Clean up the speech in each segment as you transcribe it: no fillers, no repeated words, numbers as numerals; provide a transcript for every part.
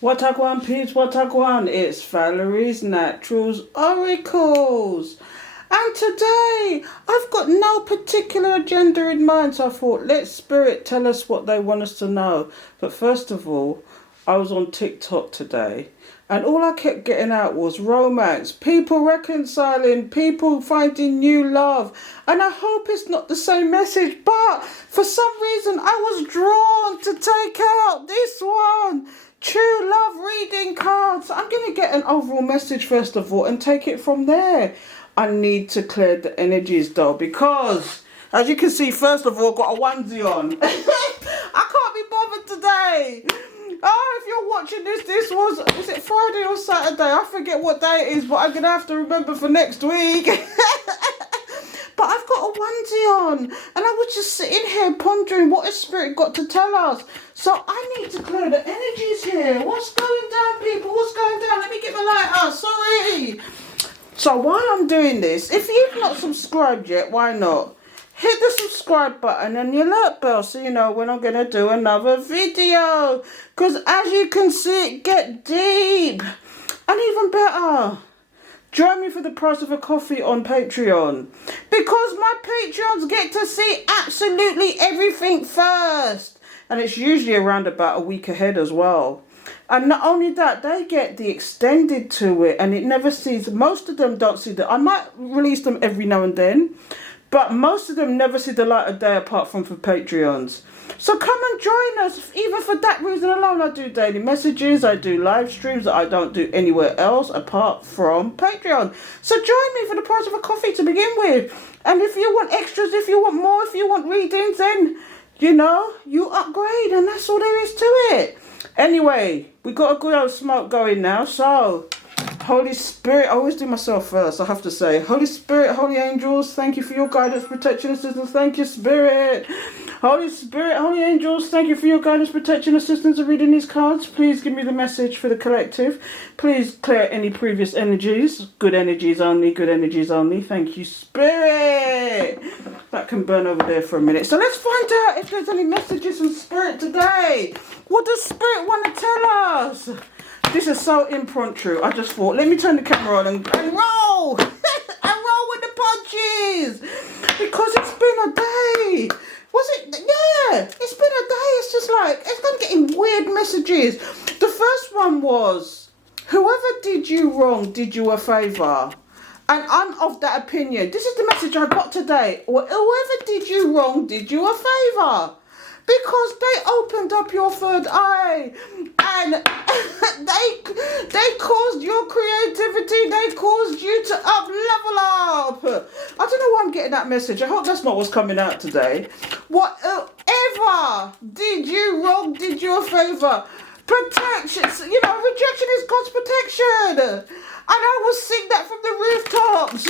What a gwan, peeps, what a gwan. It's Valerie's Naturals Oracles. And today, I've got no particular agenda in mind, so I thought, let Spirit tell us what they want us to know. But first of all, I was on TikTok today, and all I kept getting out was romance, people reconciling, people finding new love. And I hope it's not the same message, but for some reason, I was drawn to take out this one. True love reading cards. I'm going to get an overall message first of all and take it from there. I need to clear the energies though, because as you can see, first of all, got a onesie on. I can't be bothered today. Oh, if you're watching this was, is it Friday or Saturday? I forget what day it is, but I'm going to have to remember for next week. But I've got a onesie on, and I was just sitting here pondering what has Spirit got to tell us. So I need to clear the energies here. What's going down, people? What's going down? Let me get my light out. Sorry. So while I'm doing this, if you've not subscribed yet, why not? Hit the subscribe button and the alert bell so you know when I'm going to do another video. Because as you can see, it get deep. And even better, join me for the price of a coffee on Patreon, because my Patreons get to see absolutely everything first, and it's usually around about a week ahead as well. And not only that, they get the extended to it, and it never sees, most of them don't see that. I might release them every now and then, but most of them never see the light of day apart from for Patreons. So come and join us. Even for that reason alone, I do daily messages, I do live streams that I don't do anywhere else apart from Patreon. So join me for the price of a coffee to begin with. And if you want extras, if you want more, if you want readings, then, you know, you upgrade, and that's all there is to it. Anyway, we got a good old smoke going now, so Holy Spirit, I always do myself first, I have to say. Holy Spirit, holy angels, thank you for your guidance, protection, assistance. Thank you, Spirit. Holy Spirit, holy angels, thank you for your guidance, protection, assistance of reading these cards. Please give me the message for the collective. Please clear any previous energies. Good energies only, good energies only. Thank you, Spirit. That can burn over there for a minute. So let's find out if there's any messages from Spirit today. What does Spirit want to tell us? This is so impromptu. I just thought, let me turn the camera on and roll. And roll with the punches. Because it's been a day. Was it? Yeah, it's been a day. It's just like, I'm getting weird messages. The first one was, whoever did you wrong did you a favour. And I'm of that opinion. This is the message I got today. Whoever did you wrong did you a favour. Because they opened up your third eye, and they caused your creativity, they caused you to level up. I don't know why I'm getting that message. I hope that's not what's coming out today. Whatever did you wrong, did you a favour. Protection, you know, rejection is God's protection. And I will sing that from the rooftops.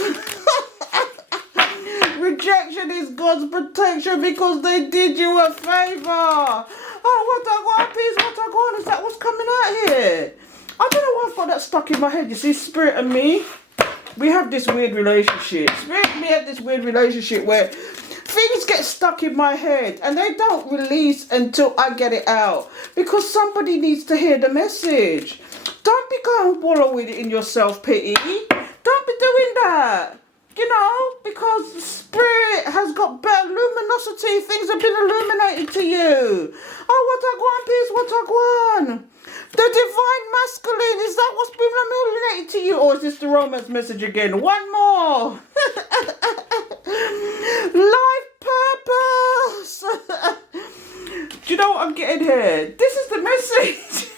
Rejection is God's protection because they did you a favour. Oh, what a God, peace, what a God. Is that what's coming out here? I don't know why I've got that stuck in my head. You see, Spirit and me, we have this weird relationship. Spirit and me have this weird relationship where things get stuck in my head and they don't release until I get it out. Because somebody needs to hear the message. Don't be going wallow with it in your self-pity. Don't be doing that. You know, because Spirit has got better luminosity. Things have been illuminated to you. Oh, what a gwan, peace, what a gwan. The divine masculine, is that what's been illuminated to you? Or is this the romance message again? One more. Life purpose. Do you know what I'm getting here? This is the message.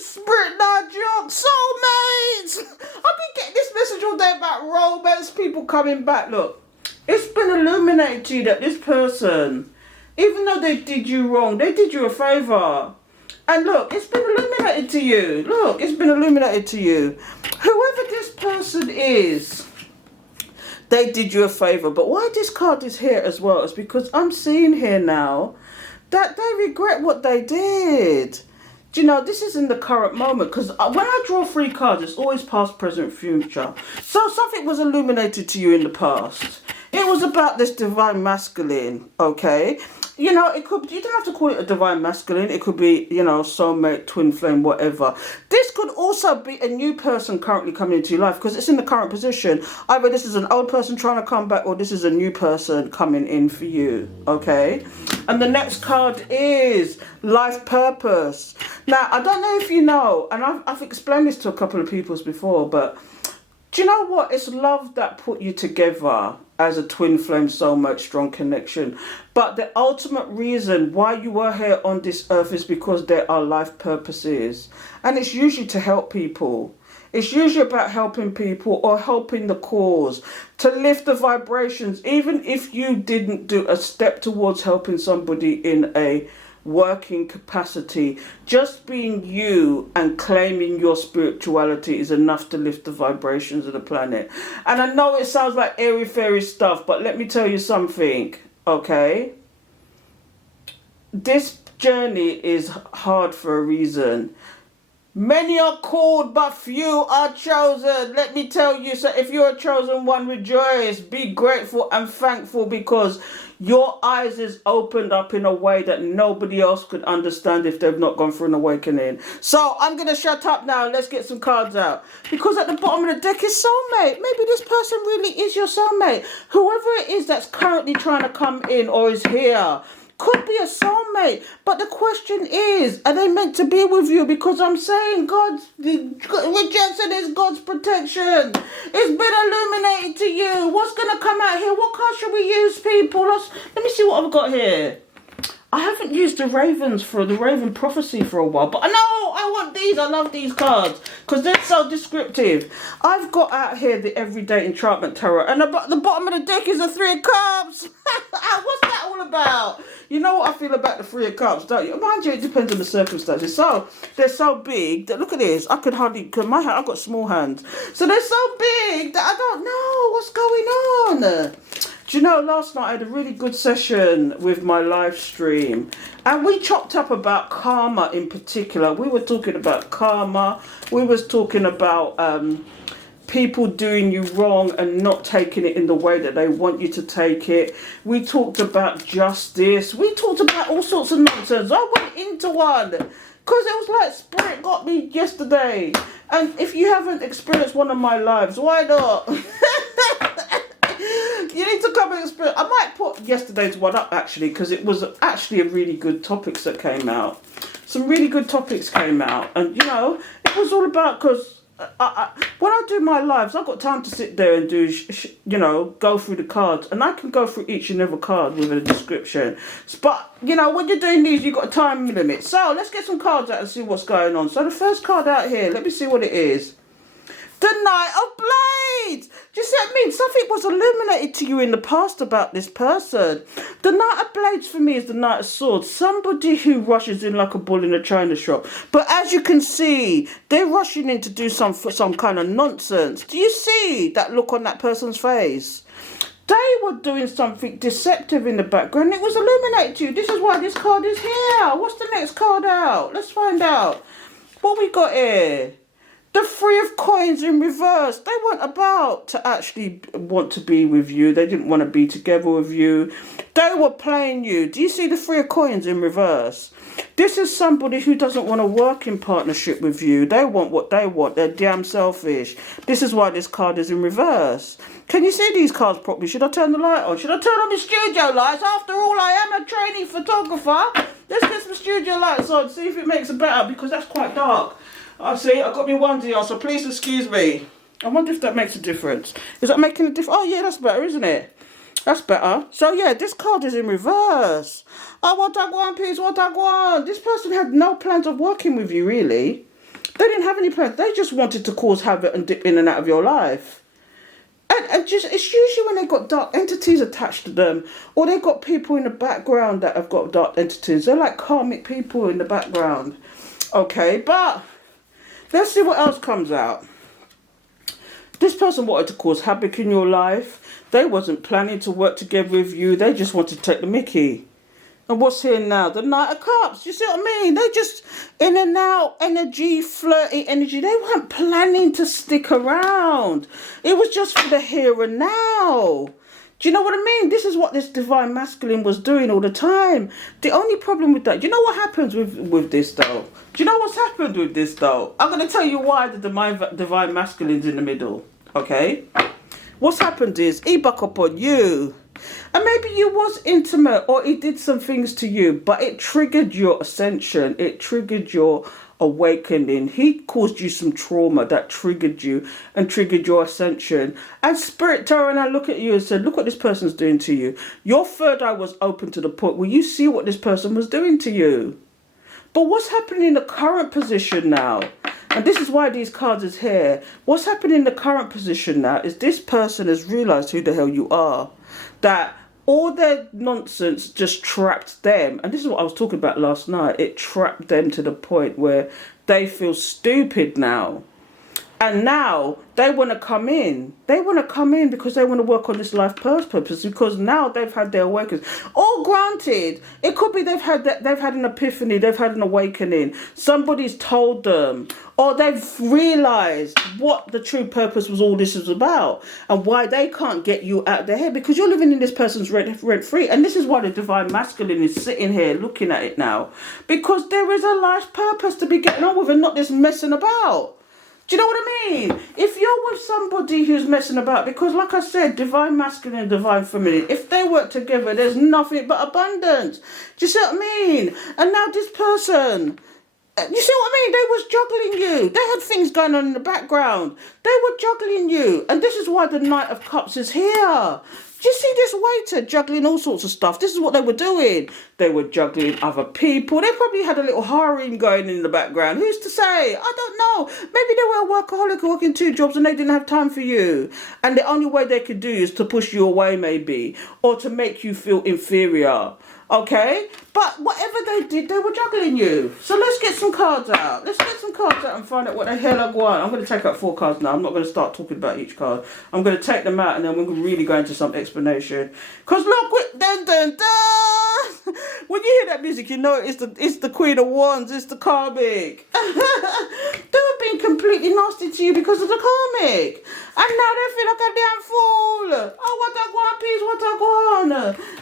Spirit, not joke. Soulmates. I've been getting this message all day about romance, people coming back. Look, it's been illuminated to you that this person, even though they did you wrong, they did you a favour. And look, it's been illuminated to you. Look, it's been illuminated to you. Whoever this person is, they did you a favour. But why this card is here as well is because I'm seeing here now that they regret what they did. Do you know, this is in the current moment, because when I draw 3 cards, it's always past, present, future. So something was illuminated to you in the past. It was about this divine masculine, okay? You know, it could, you don't have to call it a divine masculine. It could be, you know, soulmate, twin flame, whatever. This could also be a new person currently coming into your life because it's in the current position. Either this is an old person trying to come back or this is a new person coming in for you, okay? And the next card is life purpose. Now, I don't know if you know, and I've explained this to a couple of people before, but do you know what? It's love that put you together as a twin flame soulmate strong connection. But the ultimate reason why you are here on this earth is because there are life purposes. And it's usually to help people. It's usually about helping people or helping the cause, to lift the vibrations. Even if you didn't do a step towards helping somebody in a working capacity, just being you and claiming your spirituality is enough to lift the vibrations of the planet. And I know it sounds like airy fairy stuff, but let me tell you something, okay? This journey is hard for a reason. Many are called, but few are chosen. Let me tell you, so if you're a chosen one, rejoice, be grateful and thankful, because your eyes is opened up in a way that nobody else could understand if they've not gone through an awakening. So I'm going to shut up now. Let's get some cards out. Because at the bottom of the deck is soulmate. Maybe this person really is your soulmate. Whoever it is that's currently trying to come in or is here could be a soulmate, but the question is, are they meant to be with you? Because I'm saying rejection is God's protection. It's been illuminated to you. What's going to come out here? What card should we use, people? Let me see what I've got here. I haven't used the Ravens for the Raven Prophecy for a while, but I know I want these. I love these cards because they're so descriptive. I've got out here the Everyday Enchantment Tarot, and at the bottom of the deck is a Three of Cups. What's that all about? You know what I feel about the Three of Cups, don't you? Mind you, it depends on the circumstances. So they're so big that, look at this. I could hardly, cause I've got small hands, so they're so big that I don't know what's going on. Do you know, last night I had a really good session with my live stream, and we chopped up about karma in particular. We were talking about karma. We was talking about people doing you wrong and not taking it in the way that they want you to take it. We talked about justice. We talked about all sorts of nonsense. I went into one because it was like Spirit got me yesterday. And if you haven't experienced one of my lives, why not? You need to come and experience. I might put yesterday's one up actually, because it was actually a really good topics that came out. Some really good topics came out, and you know, it was all about, because when I do my lives, I've got time to sit there and do, you know, go through the cards, and I can go through each and every card with a description. But you know, when you're doing these, you've got a time limit. So let's get some cards out and see what's going on. So the first card out here, let me see what it is. The Knight of Blades. Do you see what I mean? Something was illuminated to you in the past about this person. The Knight of Blades for me is the Knight of Swords. Somebody who rushes in like a bull in a china shop. But as you can see, they're rushing in to do some kind of nonsense. Do you see that look on that person's face? They were doing something deceptive in the background. It was illuminated to you. This is why this card is here. What's the next card out? Let's find out. What we got here? The Three of Coins in reverse. They weren't about to actually want to be with you. They didn't want to be together with you. They were playing you. Do you see the Three of Coins in reverse? This is somebody who doesn't want to work in partnership with you. They want what they want. They're damn selfish. This is why this card is in reverse. Can you see these cards properly? Should I turn the light on? Should I turn on the studio lights? After all, I am a trainee photographer. Let's get some studio lights on. See if it makes it better, because that's quite dark. I see, I've got my onesie on, so please excuse me. I wonder if that makes a difference. Is that making a difference? Oh yeah, that's better, isn't it? That's better. So yeah, this card is in reverse. Oh, what I want, peeps, what I want. This person had no plans of working with you, really. They didn't have any plans. They just wanted to cause havoc and dip in and out of your life. And just, it's usually when they've got dark entities attached to them, or they've got people in the background that have got dark entities. They're like karmic people in the background. Okay, but let's see what else comes out. This person wanted to cause havoc in your life. They wasn't planning to work together with you. They just wanted to take the mickey. And what's here now? The Knight of Cups. You see what I mean? They just in and out energy, flirty energy. They weren't planning to stick around. It was just for the here and now. Do you know what I mean? This is what this divine masculine was doing all the time. The only problem with that, do you know what happens with this though? Do you know what's happened with this though? I'm going to tell you why the divine masculine's in the middle. Okay? What's happened is he buck up on you. And maybe you was intimate or he did some things to you, but it triggered your ascension. It triggered your awakening. He caused you some trauma that triggered you and triggered your ascension. And spirit turned and look at you and said, look what this person's doing to you. Your third eye was open to the point where you see what this person was doing to you. But what's happening in the current position now? And this is why these cards is here. What's happening in the current position now is this person has realized who the hell you are. That all their nonsense just trapped them. And this is what I was talking about last night. It trapped them to the point where they feel stupid now. And now they want to come in. They want to come in because they want to work on this life purpose. Because now they've had their awakening. All granted, it could be they've had an epiphany. They've had an awakening. Somebody's told them, or they've realized what the true purpose was. All this is about, and why they can't get you out of their head because you're living in this person's rent free. And this is why the divine masculine is sitting here looking at it now, because there is a life purpose to be getting on with, and not this messing about. Do you know what I mean? If you're with somebody who's messing about, because like I said, divine masculine and divine feminine, if they work together, there's nothing but abundance. Do you see what I mean? And now this person, you see what I mean? They was juggling you. They had things going on in the background. They were juggling you. And this is why the Knight of Cups is here. Do you see this waiter juggling all sorts of stuff? This is what they were doing. They were juggling other people. They probably had a little harem going in the background. Who's to say? I don't know. Maybe they were a workaholic working 2 jobs and they didn't have time for you. And the only way they could do is to push you away maybe. Or to make you feel inferior. Okay? But whatever they did, they were juggling you. So let's get some cards out. Let's get some cards out and find out what the hell I want. I'm going to take out 4 cards now. I'm not going to start talking about each card. I'm going to take them out and then we're going to really go into some explanation. Because look, dun dun dun! When you hear that music, you know it's the Queen of Wands. It's the karmic. They were being completely nasty to you because of the karmic. And now they feel like a damn fool. Oh, what a gwan, peeps, what a gwan.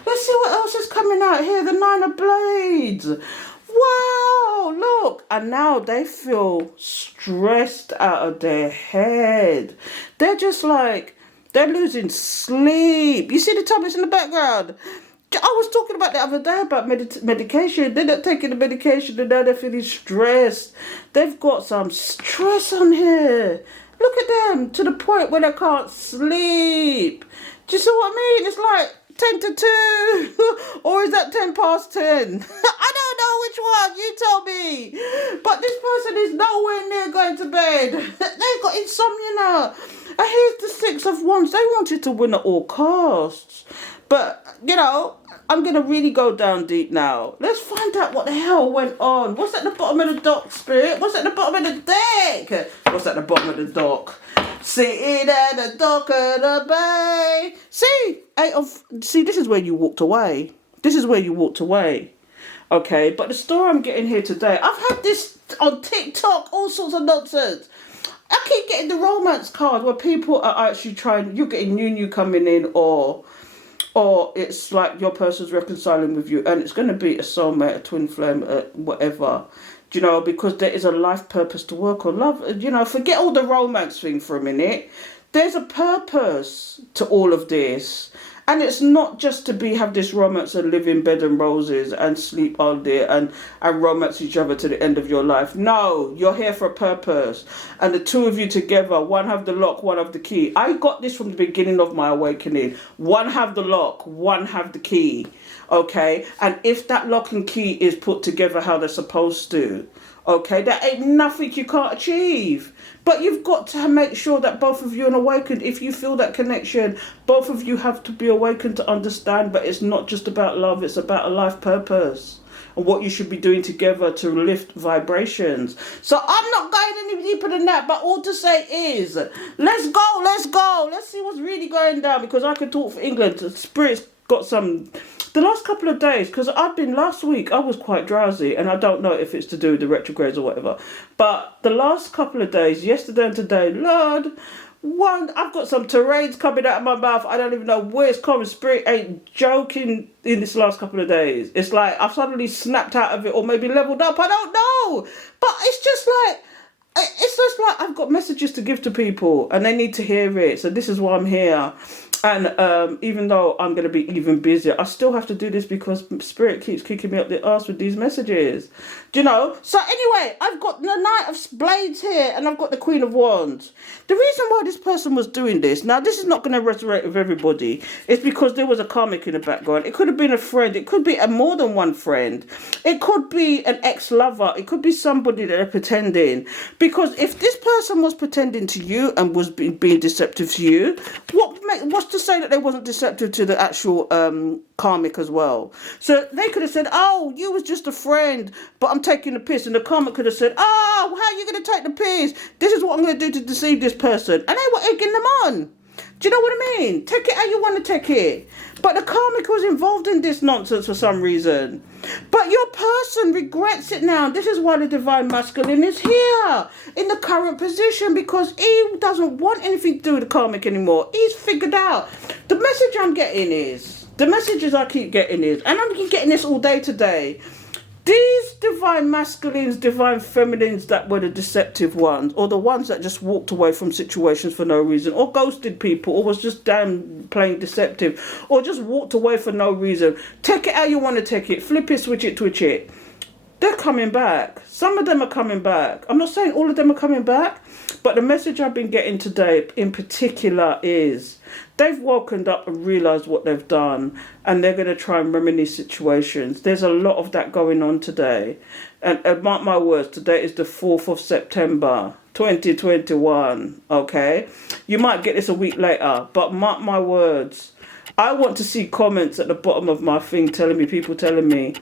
Let's see what else is coming out here. The 9 of Blades. Wow, look. And now they feel stressed out of their head. They're just like, they're losing sleep. You see the tablets in the background? I was talking about the other day about medication. They're not taking the medication and now they're feeling stressed. They've got some stress on here. Look at them, to the point where they can't sleep. Do you see what I mean? It's like 10 to 2. Or is that 10 past 10? I don't know which one. You tell me. But this person is nowhere near going to bed. They've got insomnia now. And here's the 6 of Wands. They wanted to win at all costs. But, you know, I'm going to really go down deep now. Let's find out what the hell went on. What's at the bottom of the dock, Spirit? What's at the bottom of the deck? What's at the bottom of the dock? Sitting at the dock of the bay. See, this is where you walked away. This is where you walked away. Okay, but the story I'm getting here today, I've had this on TikTok, all sorts of nonsense. I keep getting the romance card where people are actually trying, you're getting new coming in, or it's like your person's reconciling with you and it's going to be a soulmate, a twin flame, whatever, you know, because there is a life purpose to work on. Love, you know, forget all the romance thing for a minute. There's a purpose to all of this. And it's not just to have this romance and live in bed and roses and sleep all day and romance each other to the end of your life. No, you're here for a purpose. And the two of you together, one have the lock, one have the key. I got this from the beginning of my awakening. One have the lock, one have the key. Okay? And if that lock and key is put together how they're supposed to, okay, there ain't nothing you can't achieve. But you've got to make sure that both of you are awakened. If you feel that connection, both of you have to be awakened to understand. But it's not just about love. It's about a life purpose. And what you should be doing together to lift vibrations. So I'm not going any deeper than that. But all to say is, let's go, let's go. Let's see what's really going down. Because I could talk for England. The Spirit's got some... The last couple of days, because last week I was quite drowsy, and I don't know if it's to do with the retrogrades or whatever, but the last couple of days, yesterday and today, Lord, One, I've got some terrains coming out of my mouth. I don't even know where it's coming. Spirit ain't joking in this last couple of days. It's like I've suddenly snapped out of it or maybe leveled up. I don't know. But it's just like I've got messages to give to people and they need to hear it. So this is why I'm here. And even though I'm going to be even busier, I still have to do this because Spirit keeps kicking me up the arse with these messages. Do you know? So anyway, I've got the Knight of Blades here and I've got the Queen of Wands. The reason why this person was doing this, now this is not going to resonate with everybody, it's because there was a karmic in the background. It could have been a friend. It could be a more than one friend. It could be an ex-lover. It could be somebody that they're pretending. Because if this person was pretending to you and was being deceptive to you, what's to say that they wasn't deceptive to the actual karmic as well? So they could have said, oh, you was just a friend, but I'm taking the piss. And the karmic could have said, oh, how are you going to take the piss? This is what I'm going to do to deceive this person. And they were egging them on. Do you know what I mean? Take it how you want to take it. But the karmic was involved in this nonsense for some reason. But your person regrets it now. This is why the divine masculine is here in the current position, because he doesn't want anything to do with the karmic anymore. He's figured out. The messages I keep getting is, and I'm getting this all day today, these divine masculines, divine feminines that were the deceptive ones, or the ones that just walked away from situations for no reason, or ghosted people, or was just damn plain deceptive, or just walked away for no reason. Take it how you want to take it. Flip it, switch it, twitch it. They're coming back. Some of them are coming back. I'm not saying all of them are coming back, but the message I've been getting today in particular is they've woken up and realised what they've done, and they're going to try and reminisce situations. There's a lot of that going on today. And mark my words, today is the 4th of September, 2021, okay? You might get this a week later, but mark my words. I want to see comments at the bottom of my thing people telling me,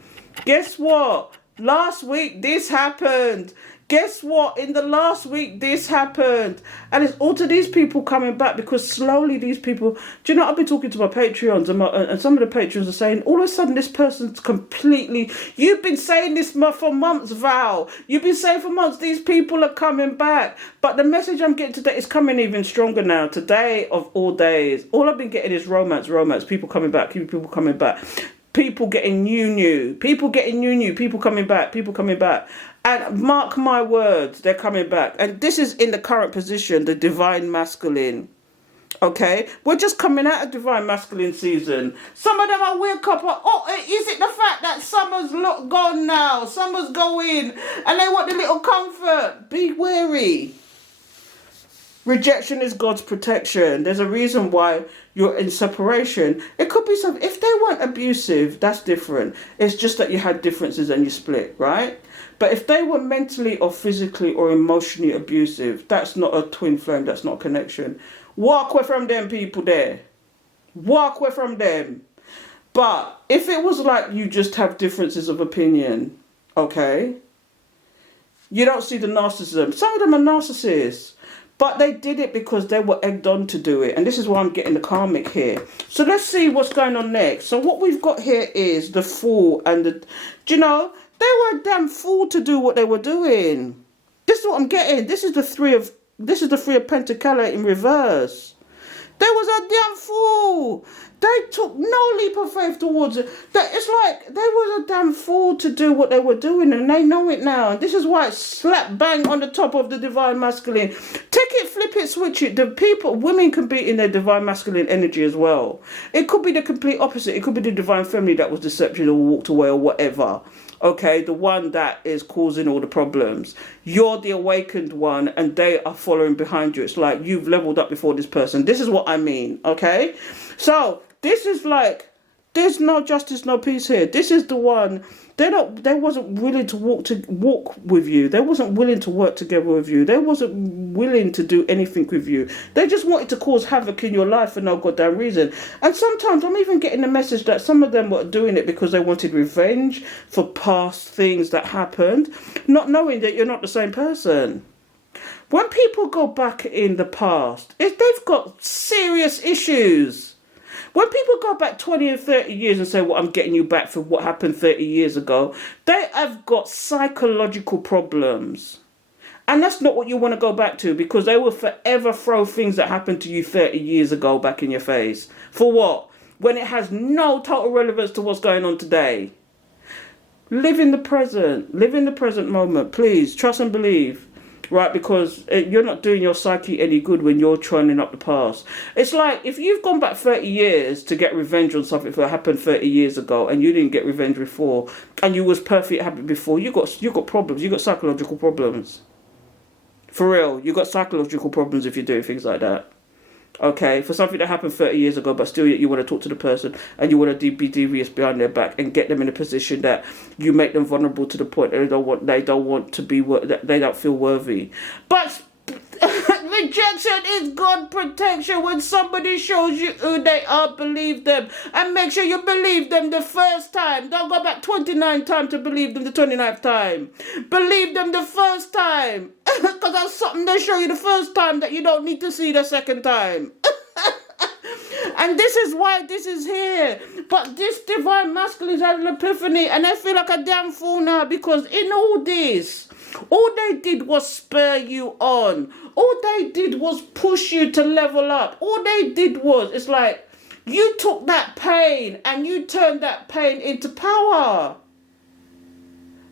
guess what? Last week this happened. Guess what? In the last week this happened. And it's all to these people coming back, because slowly these people... Do you know, I've been talking to my Patreons and some of the Patreons are saying, all of a sudden this person's completely... You've been saying this for months, Val. You've been saying for months these people are coming back. But the message I'm getting today is coming even stronger now. Today of all days. All I've been getting is romance. People coming back. People coming back. People getting new. People getting new. People coming back. And mark my words, they're coming back. And this is in the current position, the divine masculine. Okay? We're just coming out of divine masculine season. Some of them are wake up. Is it the fact that summer's gone now? Summer's going. And they want a little comfort. Be wary. Rejection is God's protection. There's a reason why you're in separation. It could be something. If they weren't abusive, that's different. It's just that you had differences and you split, right? But if they were mentally or physically or emotionally abusive, that's not a twin flame. That's not a connection. Walk away from them people there. Walk away from them. But if it was like you just have differences of opinion, okay? You don't see the narcissism. Some of them are narcissists. But they did it because they were egged on to do it. And this is why I'm getting the karmic here. So let's see what's going on next. So what we've got here is the Fool and the... Do you know? They were a damn fool to do what they were doing. This is what I'm getting. This is the Three of Pentacles in reverse. They was a damn fool. They took no leap of faith towards it. It's like they was a damn fool to do what they were doing, and they know it now. This is why it's slap bang on the top of the divine masculine. Take it, flip it, switch it. Women can be in their divine masculine energy as well. It could be the complete opposite. It could be the divine feminine that was deceptive or walked away or whatever. Okay, the one that is causing all the problems. You're the awakened one and they are following behind you. It's like you've leveled up before this person. This is what I mean, okay? So, this is like, there's no justice, no peace here. This is the one, they wasn't willing to walk with you. They wasn't willing to work together with you. They wasn't willing to do anything with you. They just wanted to cause havoc in your life for no goddamn reason. And sometimes I'm even getting the message that some of them were doing it because they wanted revenge for past things that happened, not knowing that you're not the same person. When people go back in the past, they've got serious issues. When people go back 20 and 30 years and say, well, I'm getting you back for what happened 30 years ago, they have got psychological problems. And that's not what you want to go back to, because they will forever throw things that happened to you 30 years ago back in your face. For what? When it has no total relevance to what's going on today. Live in the present. Live in the present moment, please. Trust and believe. Right, because you're not doing your psyche any good when you're training up the past. It's like if you've gone back 30 years to get revenge on something that happened 30 years ago and you didn't get revenge before and you was perfectly happy before, you got problems. You got psychological problems. For real, you got psychological problems if you're doing things like that. Okay, for something that happened 30 years ago, but still you want to talk to the person and you want to be devious behind their back and get them in a position that you make them vulnerable to the point that they don't want to be, they don't feel worthy. But rejection is God protection. When somebody shows you who they are, believe them, and make sure you believe them the first time. Don't go back 29 times to believe them the 29th time. Believe them the first time, because that's something they show you the first time that you don't need to see the second time. And this is why this is here. But this divine masculine had an epiphany, and I feel like a damn fool now, because in all this, all they did was spur you on. All they did was push you to level up. All they did was, it's like, you took that pain and you turned that pain into power.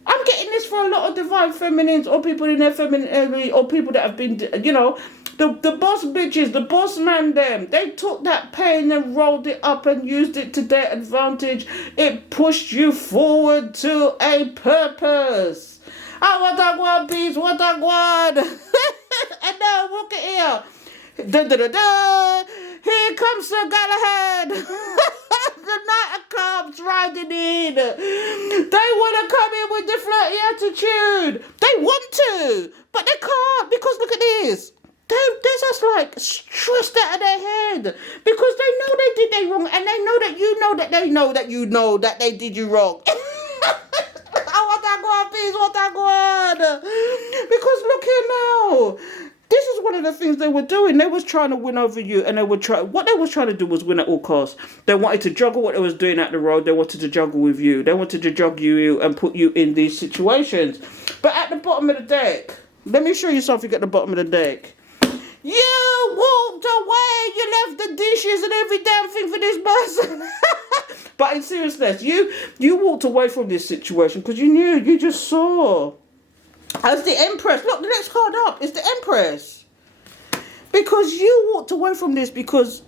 I'm getting this for a lot of divine feminines, or people in their femininity, or people that have been, you know, the boss bitches, the boss man them. They took that pain and rolled it up and used it to their advantage. It pushed you forward to a purpose. Oh, what I want, peace, what I want. And now look at here. Da, da, da, da. Here comes Sir Galahad. The Knight of Cups riding in. They want to come in with the flirty attitude. They want to, but they can't, because look at this. They're just like stressed out of their head because they know they did they wrong, and they know that you know that they know that you know that they did you wrong. What I want. Because look here now. This is one of the things they were doing. They was trying to win over you, and what they was trying to do was win at all costs. They wanted to juggle what they was doing at the road. They wanted to juggle with you. They wanted to juggle you and put you in these situations. But at the bottom of the deck, let me show you something at the bottom of the deck. You walked away. You left the dishes and every damn thing for this person. But in seriousness, you walked away from this situation because you knew, you just saw. As the Empress. Look, the next card up is the Empress. Because you walked away from this because,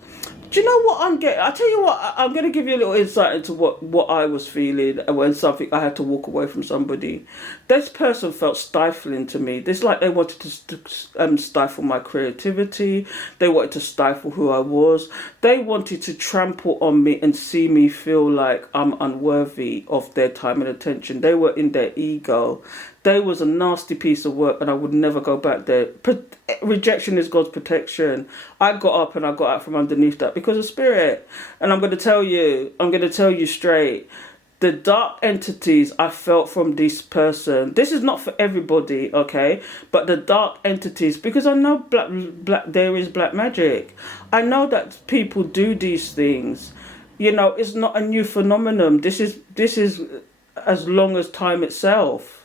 do you know what I'm getting? I'll tell you what, I'm going to give you a little insight into what I was feeling when something, I had to walk away from somebody. This person felt stifling to me. It's like they wanted to stifle my creativity. They wanted to stifle who I was. They wanted to trample on me and see me feel like I'm unworthy of their time and attention. They were in their ego. They was a nasty piece of work, and I would never go back there. Rejection is God's protection. I got up and I got out from underneath that because of spirit. And I'm going to tell you straight, the dark entities I felt from this person, this is not for everybody, okay? But the dark entities, because I know there is black magic. I know that people do these things. You know, it's not a new phenomenon. This is as long as time itself.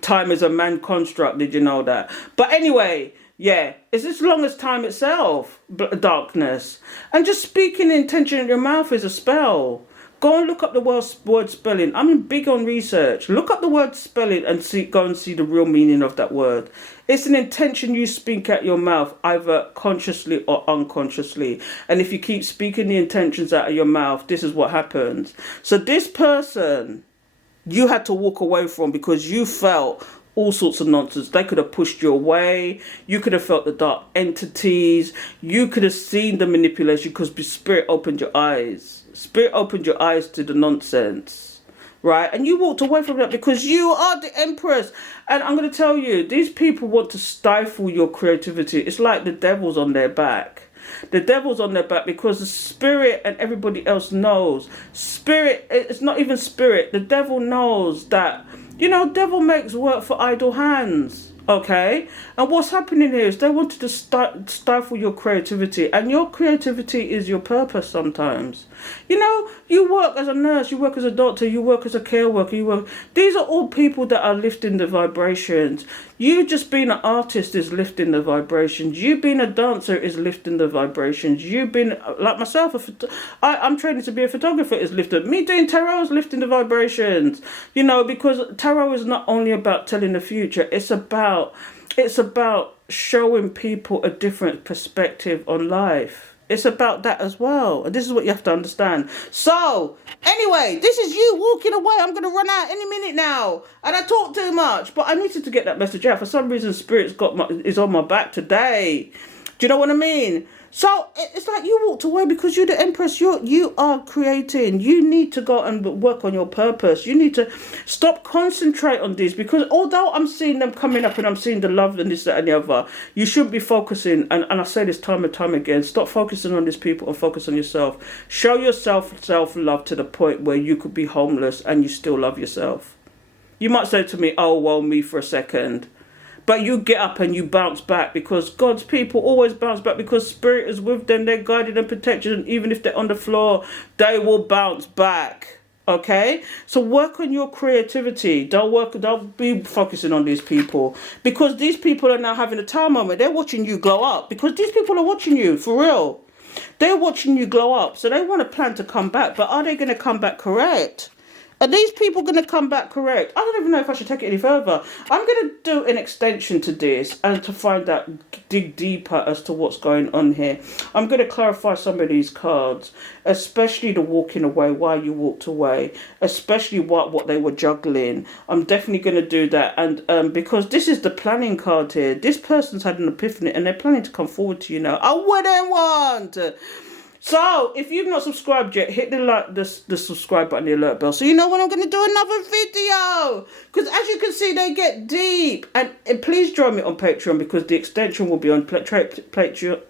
Time is a man construct, did you know that? But anyway, yeah, it's as long as time itself, darkness. And just speaking the intention in your mouth is a spell. Go and look up the word spelling. I'm big on research. Look up the word spelling and go and see the real meaning of that word. It's an intention you speak out your mouth, either consciously or unconsciously. And if you keep speaking the intentions out of your mouth, this is what happens. So this person, you had to walk away from because you felt all sorts of nonsense. They could have pushed you away. You could have felt the dark entities. You could have seen the manipulation because Spirit opened your eyes. Spirit opened your eyes to the nonsense, right? And you walked away from that because you are the Empress. And I'm going to tell you, these people want to stifle your creativity. It's like the devil's on their back. The devil's on their back because the spirit and everybody else knows. Spirit, it's not even spirit. The devil knows that, you know, devil makes work for idle hands. Okay, and what's happening here is they wanted to stifle your creativity, and your creativity is your purpose sometimes. You know, you work as a nurse, you work as a doctor, you work as a care worker, these are all people that are lifting the vibrations. You just being an artist is lifting the vibrations. You being a dancer is lifting the vibrations. You being, like myself, I'm training to be a photographer is lifting. Me doing tarot is lifting the vibrations. You know, because tarot is not only about telling the future, it's about showing people a different perspective on life. It's about that as well. And this is what you have to understand. So, anyway, this is you walking away. I'm going to run out any minute now. And I talk too much. But I needed to get that message out. For some reason, Spirit's is on my back today. Do you know what I mean? So it's like you walked away because you're the Empress. You are creating. You need to go and work on your purpose. You need to stop concentrate on this, because although I'm seeing them coming up and I'm seeing the love and this, that and the other, you shouldn't be focusing. And I say this time and time again, stop focusing on these people and focus on yourself. Show yourself self-love to the point where you could be homeless and you still love yourself. You might say to me, oh, well, me for a second. But you get up and you bounce back, because God's people always bounce back because Spirit is with them. They're guided and protected. And even if they're on the floor, they will bounce back. Okay? So work on your creativity. Don't be focusing on these people, because these people are now having a time moment. They're watching you glow up, because these people are watching you for real. They're watching you glow up. So they want to plan to come back. But are they going to come back correct? Are these people going to come back correct? I don't even know if I should take it any further. I'm going to do an extension to this and to find out, dig deeper as to what's going on here. I'm going to clarify some of these cards, especially the walking away, why you walked away, especially what they were juggling. I'm definitely going to do that. And because this is the planning card here. This person's had an epiphany and they're planning to come forward to you now. I wouldn't want. So, if you've not subscribed yet, hit the subscribe button, the alert bell, so you know when I'm going to do another video. Because as you can see, they get deep. And please join me on Patreon, because the extension will be on Patreon. Because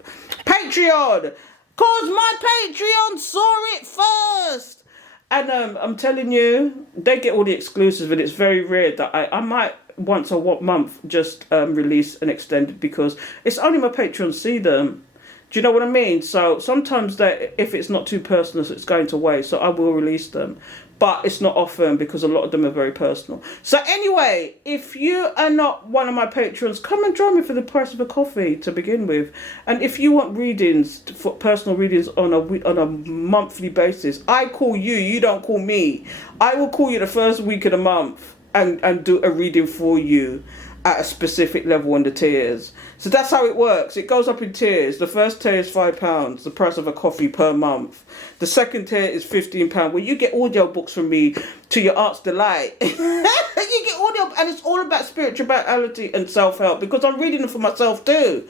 my Patreon saw it first. And I'm telling you, they get all the exclusives, and it's very rare that I might once a month just release an extended, because it's only my Patreon see them. Do you know what I mean? So sometimes that if it's not too personal, so it's going to waste. So I will release them. But it's not often, because a lot of them are very personal. So anyway, if you are not one of my patrons, come and join me for the price of a coffee to begin with. And if you want readings, for personal readings on a monthly basis, I call you. You don't call me. I will call you the first week of the month and do a reading for you at a specific level in the tiers. So that's how it works. It goes up in tiers. The first tier is £5, the price of a coffee per month. The second tier is £15, where you get audio books from me to your heart's delight. You get audio, and it's all about spirituality and self-help, because I'm reading them for myself too.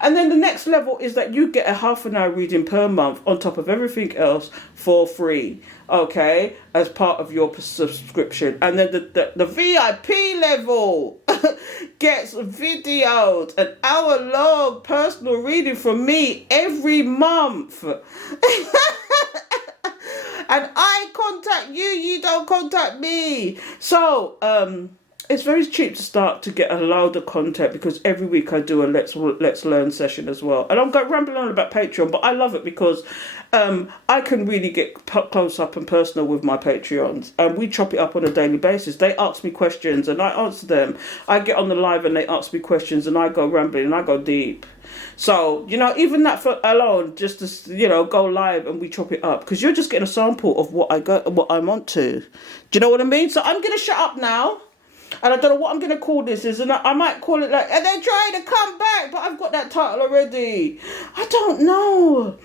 And then the next level is that you get a half an hour reading per month on top of everything else for free. Okay, as part of your subscription. And then the VIP level gets videos, an hour-long personal reading from me every month. And I contact you, you don't contact me. So, it's very cheap to start to get a load of content, because every week I do a let's learn session as well. And I'm going rambling on about Patreon, but I love it because I can really get close up and personal with my Patreons, and we chop it up on a daily basis. They ask me questions and I answer them. I get on the live and they ask me questions and I go rambling and I go deep. So, you know, even that for alone, just to, you know, go live and we chop it up, because you're just getting a sample of what I'm on to. Do you know what I mean? So I'm going to shut up now. And I don't know what I'm going to call this. I might call it like, and they're trying to come back, but I've got that title already. I don't know.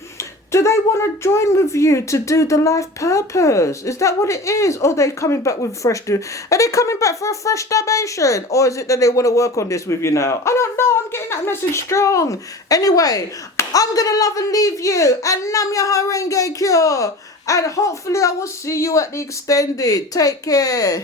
Do they want to join with you to do the life purpose? Is that what it is? Or are they coming back with fresh... Are they coming back for a fresh stabation? Or is it that they want to work on this with you now? I don't know. I'm getting that message strong. Anyway, I'm going to love and leave you. And Nam Yaha Renge Cure. And hopefully I will see you at the extended. Take care.